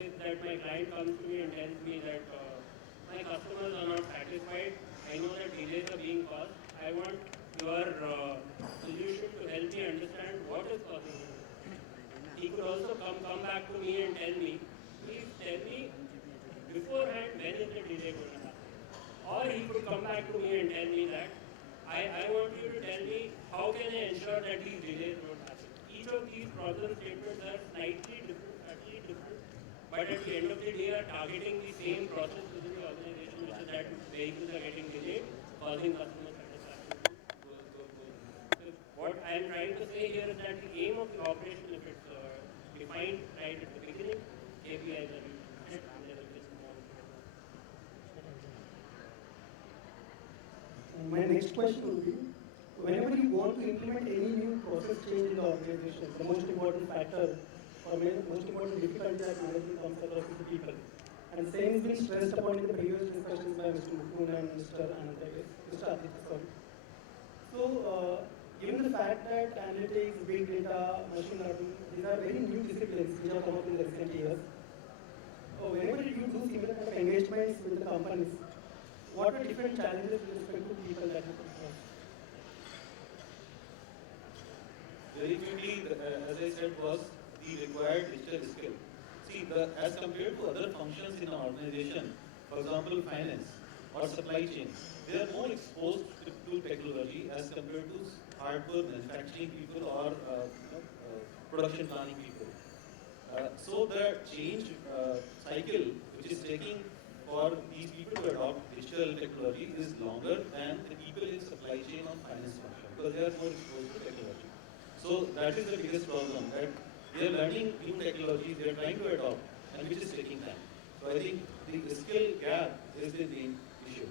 is that my client comes to me and tells me that my customers are not satisfied. I know that delays are being caused. I want your solution to help me understand what is causing it. He could also come back to me and tell me, please tell me beforehand when is the delay going to happen. Or he could come back to me and tell me that I want you to tell me how can I ensure that these delays don't happen. Each of these problem statements are slightly different, subtly different, but at the end of the day are targeting the same process within the organization, which is that vehicles are getting delayed, causing customer satisfaction to go down. So what I am trying to say here is that the aim of the operation, if it's defined right at the beginning, KPIs are reached, and there will be small. My next question would be, whenever you want to implement any new process change in the organization, the most important factor or most important difficulty that management comes across is the people. And same has been stressed upon in the previous discussions by Mr. Mukund and Mr. Anand, I guess, Mr. Aditya, sorry. So, given the fact that analytics, big data, machine learning, these are very new disciplines which have come up in the recent years, whenever you do similar kind of engagements with the companies, what are different challenges with respect to people that you come across? Very quickly, as I said, was the required digital skill. See, as compared to other functions in an organization, for example, finance or supply chain, they are more exposed to technology as compared to hardware manufacturing people or production planning people. So the change cycle, which is taking for these people to adopt digital technology, is longer than the people in supply chain or finance function because they are more exposed to technology. So that is the biggest problem, that they are learning new technologies, they are trying to adopt, and which is taking time. So I think the skill gap is the main issue.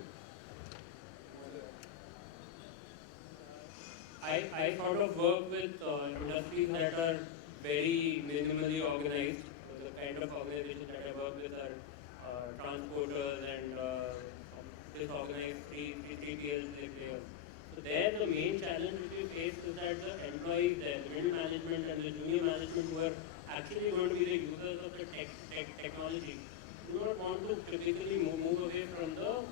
I sort of work with industries that are very minimally organized. So the kind of organizations that I work with are transporters and some disorganized 3PLs players. So there the main challenge which we face is that the employees there, the middle management and the junior management who are actually going to be the users of the technology, do not want to typically move away from the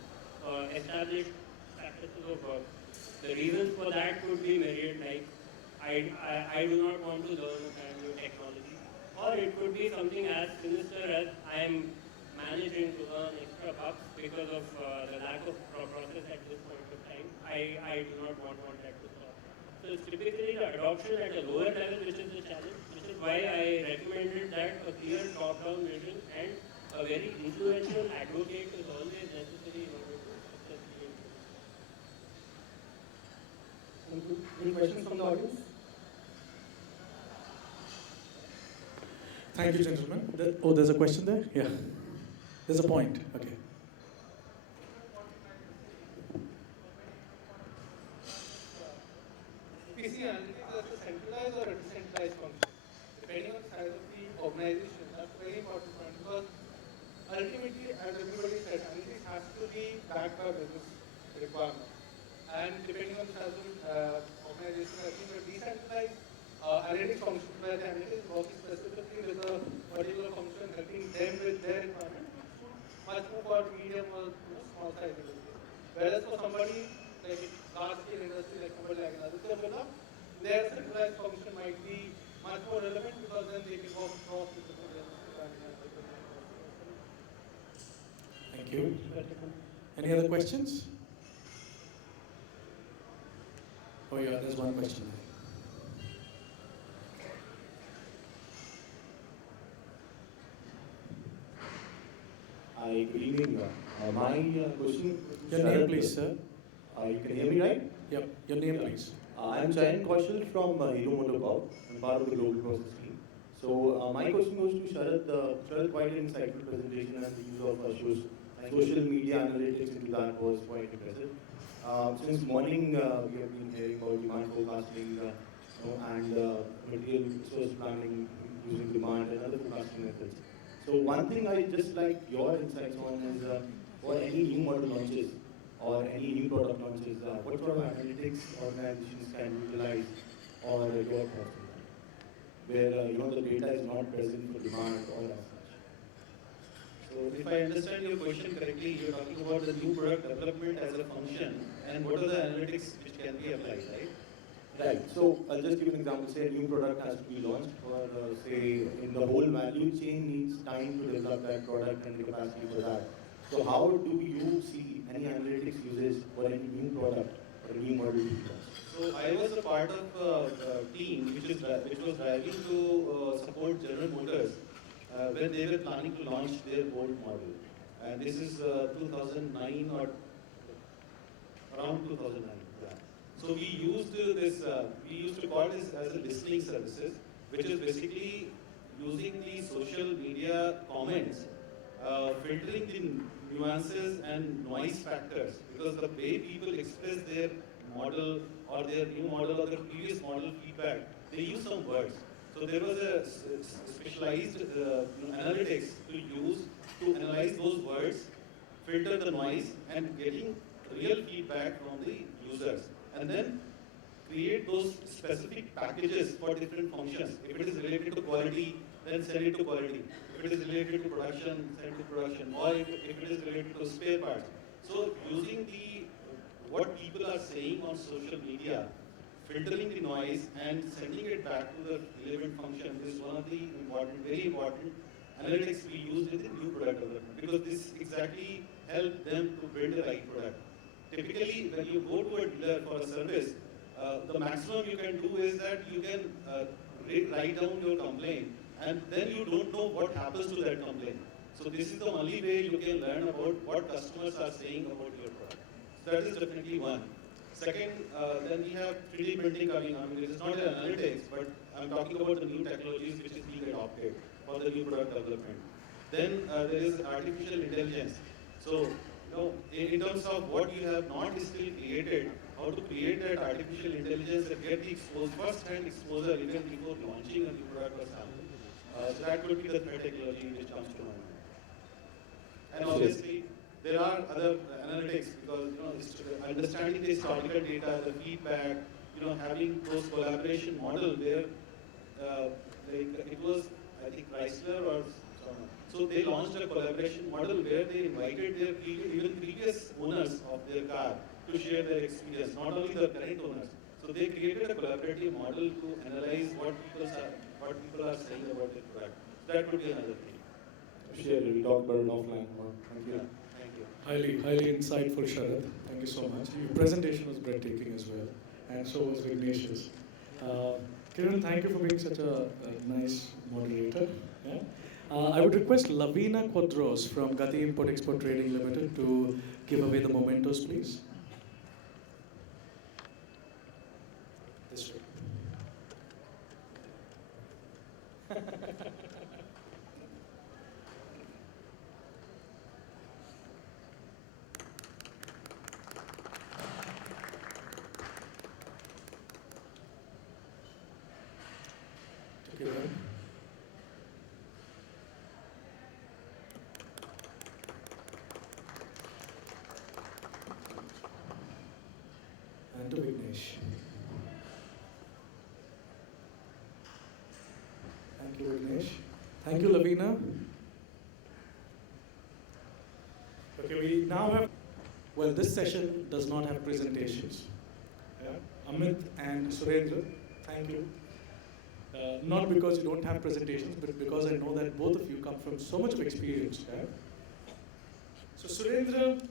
established practices of work. The reasons for that could be myriad, like I do not want to learn a brand new technology, or it could be something as sinister as I am managing to earn extra bucks because of the lack of process at this point of time. I do not want that to stop. So it's typically the adoption at a lower level which is the challenge, which is why I recommended that a clear top-down vision and a very influential advocate is always necessary in order to successfully implement. Thank you. Any questions from the audience? Thank you, gentlemen. There's a question there? Yeah. There's a point. Okay. PC analytics as a centralized or a decentralized function, depending on the size of the organization. That's a very important point because ultimately, as everybody said, analytics has to be backed by business requirement. And depending on the size of the organization, I think a decentralized analytics function where the analytics is working specifically with a particular function, helping them with their requirement, would suit much more for medium or small size industries. Whereas for somebody like a large scale industry like somebody like another Birla, their centralized function might be much more relevant because then they can work across with different businesses. Thank you. Any other questions? Oh yeah, there's one question. Hi, good evening. My question was Your name, please, sir. You can hear me right? Yep. Your name, please. I'm Chayan Kaushal from Hero Motorcorp. I'm part of the global process team. So my question goes to Sharad. Sharad, quite an insightful presentation and the use of social media analytics into that was quite impressive. Since morning, we have been hearing about demand forecasting and material resource planning using demand and other forecasting methods. So one thing I just like your insights on is for any new model launches or any new product launches, what sort of analytics organizations can utilize or your thoughts on that? Where the data is not present for demand or as such. if I understand your question correctly, you're talking about the new product development as a function and what are the analytics which can be applied, right? Right. So I'll just give an example. Say a new product has to be launched, or say in the whole value chain needs time to develop that product and the capacity for that. So how do you see any analytics usage for any new product or a new model to be launched? So I was a part of a team which was driving to support General Motors when they were planning to launch their Bolt model. And this is 2009 or around 2009. Yeah. So we used we used to call this as a listening services, which is basically using the social media comments, filtering the nuances and noise factors, because the way people express their model or their new model or their previous model feedback, they use some words. So there was a specialized analytics to use to analyze those words, filter the noise, and getting real feedback from the users. And then create those specific packages for different functions. If it is related to quality, then send it to quality. If it is related to production, send it to production. Or if it is related to spare parts. So using what people are saying on social media, filtering the noise and sending it back to the relevant function is one of the very important analytics we use in the new product development, because this exactly helps them to build the right product. Typically, when you go to a dealer for a service, the maximum you can do is that you can write down your complaint, and then you don't know what happens to that complaint. So this is the only way you can learn about what customers are saying about your product. So that is definitely one. Second, then we have 3D printing coming. I mean, this is not an analytics, but I'm talking about the new technologies which is being adopted for the new product development. Then there is artificial intelligence. So, in terms of what you have not still created, how to create that artificial intelligence and get the first-hand exposure even before launching a new product or something. So that could be the third technology which comes to mind. And obviously, there are other analytics, because understanding the historical data, the feedback, having those collaboration model where it was, I think, Chrysler or someone. So they launched a collaboration model where they invited their even previous owners of their car to share their experience, not only the current owners. So they created a collaborative model to analyze what people are saying about their product. So that would be another thing. Sure, we'll talk about it offline. Thank you. Thank you. Highly insightful, Sharad. Thank you so much. Your presentation was breathtaking as well, and so was Vignesh's. Kiran, thank you for being such a nice moderator. Yeah? I would request Lavina Quadros from Gati Import-Export Trading Limited to give away the mementos, please. This way. Kiran. And to Vignesh. Thank you, Vignesh. Thank you, Lavina. Okay, we now have, well, this session does not have presentations. Yeah? Amit and Surendra, thank you. Not because you don't have presentations, but because I know that both of you come from so much of experience. Yeah? So Surendra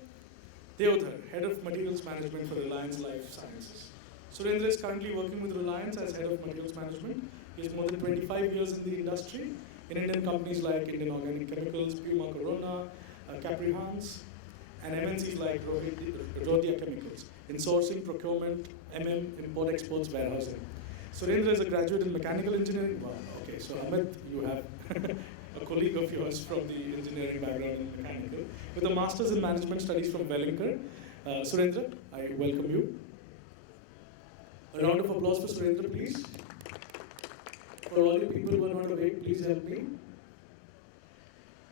Deodhar, Head of Materials Management for Reliance Life Sciences. Surendra is currently working with Reliance as Head of Materials Management. He has more than 25 years in the industry in Indian companies like Indian Organic Chemicals, Puma Corona, Capri Hans, and MNCs like Rhodia Chemicals in sourcing, procurement, import, exports, warehousing. Surendra is a graduate in mechanical engineering. Wow, okay, so Amit, you have a colleague of yours from the engineering background in mechanical, with a master's in management studies from Wellington. Surendra, I welcome you. A round of applause for Surendra, please. For all the people who are not awake, please help me.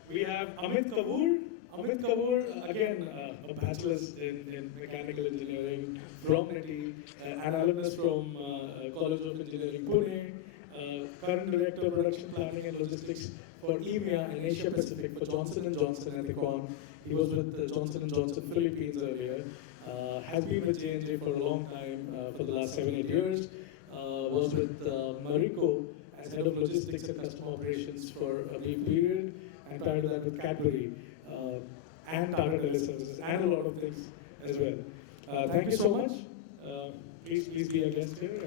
We have Amit Kapoor. Amit Kapoor, again, a bachelor's in mechanical engineering from NIT, an alumnus from College of Engineering, Pune, current director of production planning and logistics for EMEA and Asia Pacific for Johnson & Johnson and Econ. He was with Johnson & Johnson Philippines earlier. Has been with J&J for a long time, for the last 7-8 years. Was with Marico as head of logistics and customer operations for a brief period, and prior to that with Cadbury and Tata Teleservices and a lot of things as well. Thank you so much. Please be a guest here,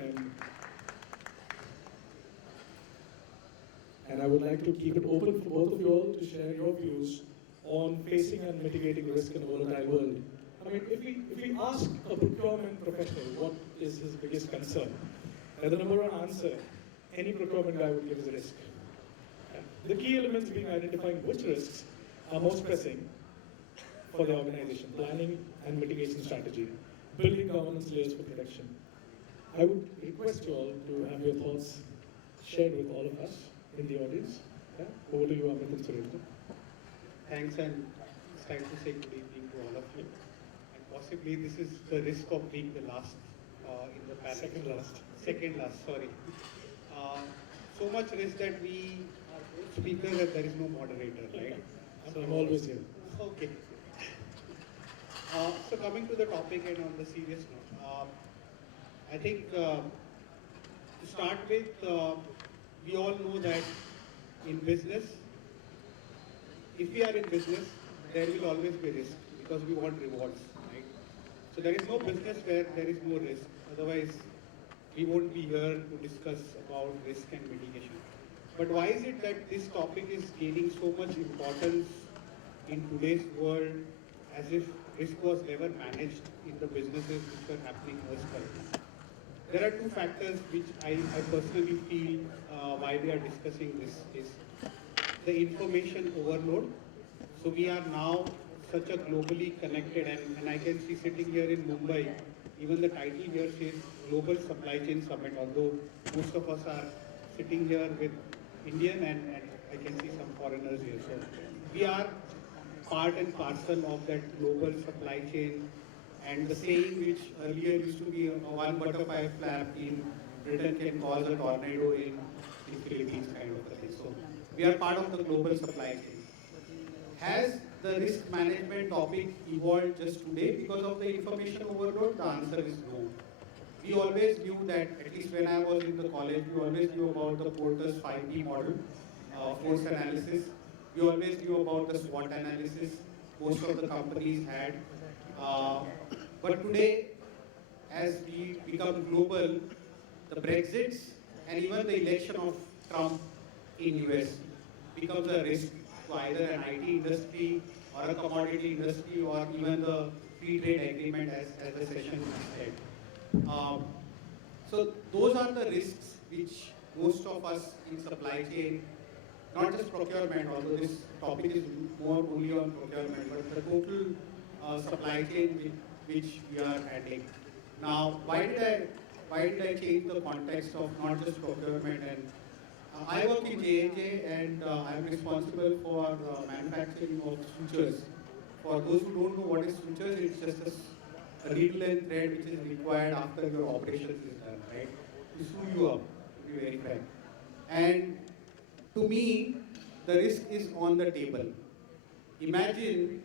and I would like to keep it open for both of you all to share your views on facing and mitigating risk in a volatile world. I mean, if we ask a procurement professional what is his biggest concern, the number one answer any procurement guy would give is risk. The key elements being identifying which risks are most pressing for the organization, planning and mitigation strategy, building governance layers for protection. I would request you all to have your thoughts shared with all of us in the audience. Yeah? Over to you, Amit and Sridharan. Thanks, and it's time to say good evening to all of you. And possibly this is the risk of being the last in the panel. Second last, sorry. So much risk that we are both speakers and there is no moderator, right? So I'm always here. Okay. So coming to the topic and on the serious note, I think to start with, we all know that in business, if we are in business, there will always be risk because we want rewards, right? So there is no business where there is no risk. Otherwise, we won't be here to discuss about risk and mitigation. But why is it that this topic is gaining so much importance in today's world as if risk was never managed in the businesses which were happening erstwhile? There are two factors which I personally feel why we are discussing this is the information overload. So we are now such a globally connected, and I can see sitting here in Mumbai, even the title here says Global Supply Chain Summit, although most of us are sitting here with Indian and I can see some foreigners here. So we are part and parcel of that global supply chain, and the saying which earlier used to be one butterfly flap in Britain can cause a tornado in Philippines kind of a thing. So we are part of the global supply chain. Has the risk management topic evolved just today because of the information overload? The answer is no. We always knew that, at least when I was in the college, we always knew about the Porter's 5P model, force analysis. We always knew about the SWOT analysis most of the companies had. But today, as we become global, the Brexits and even the election of Trump in US becomes a risk to either an IT industry or a commodity industry or even the free trade agreement as the session said. So those are the risks which most of us in supply chain, not just procurement, although this topic is more only on procurement, but the total supply chain which we are handling. Now, why did I change the context of not just procurement? And I work in J&J and I'm responsible for manufacturing of sutures. For those who don't know what is sutures, it's just a needle and thread which is required after your operations is done, right? To sew you up, to be very frank. And to me, the risk is on the table. Imagine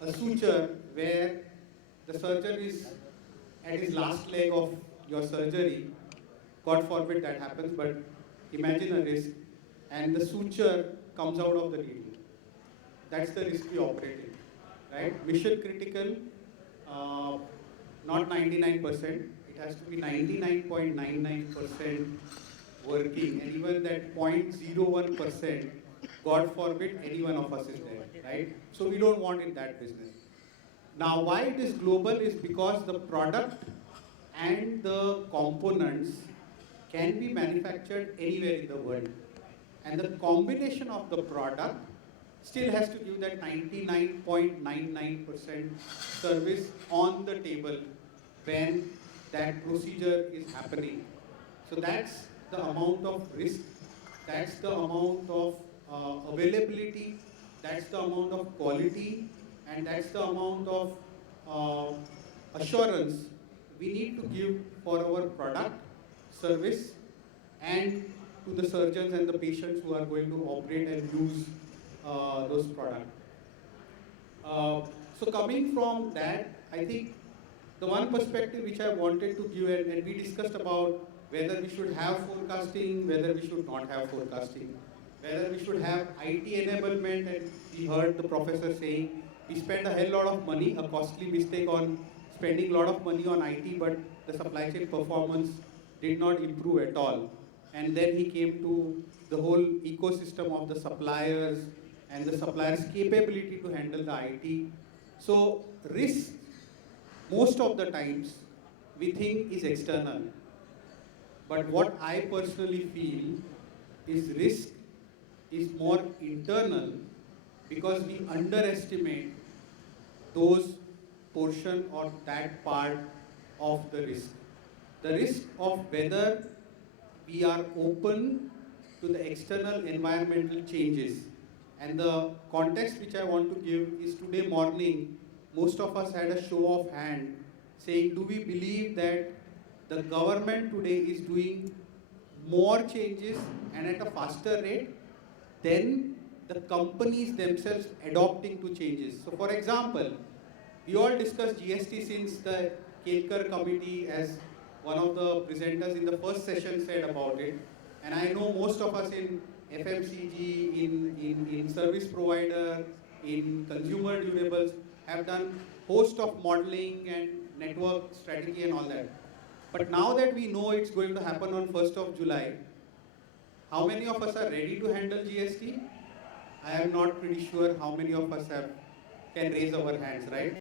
a suture where the surgeon is at his last leg of your surgery. God forbid that happens, but imagine a risk, and the suture comes out of the needle. That's the risk we operate in, right? Mission critical, not 99%. It has to be 99.99% working, and even that 0.01%, God forbid, any one of us is there, right? So we don't want in that business. Now, why it is global is because the product and the components can be manufactured anywhere in the world. And the combination of the product still has to give that 99.99% service on the table when that procedure is happening. So that's the amount of risk, that's the amount of availability, that's the amount of quality, and that's the amount of assurance we need to give for our product, service, and to the surgeons and the patients who are going to operate and use those products. So coming from that, I think the one perspective which I wanted to give, and we discussed about whether we should have forecasting, whether we should not have forecasting, whether we should have IT enablement, and we heard the professor saying we spend a hell lot of money, a costly mistake on spending a lot of money on IT, but the supply chain performance did not improve at all. And then he came to the whole ecosystem of the suppliers and the suppliers' capability to handle the IT. So risk, most of the times, we think is external. But what I personally feel is risk is more internal because we underestimate those portion or that part of the risk. The risk of whether we are open to the external environmental changes. And the context which I want to give is today morning, most of us had a show of hand saying, do we believe that the government today is doing more changes and at a faster rate than the companies themselves adopting to changes? So for example, we all discussed GST since the Kelkar committee, as one of the presenters in the first session said about it. And I know most of us in FMCG, in service provider, in consumer durables have done host of modeling and network strategy and all that. But now that we know it's going to happen on 1st of July, how many of us are ready to handle GST? I am not pretty sure how many of us can raise our hands, right?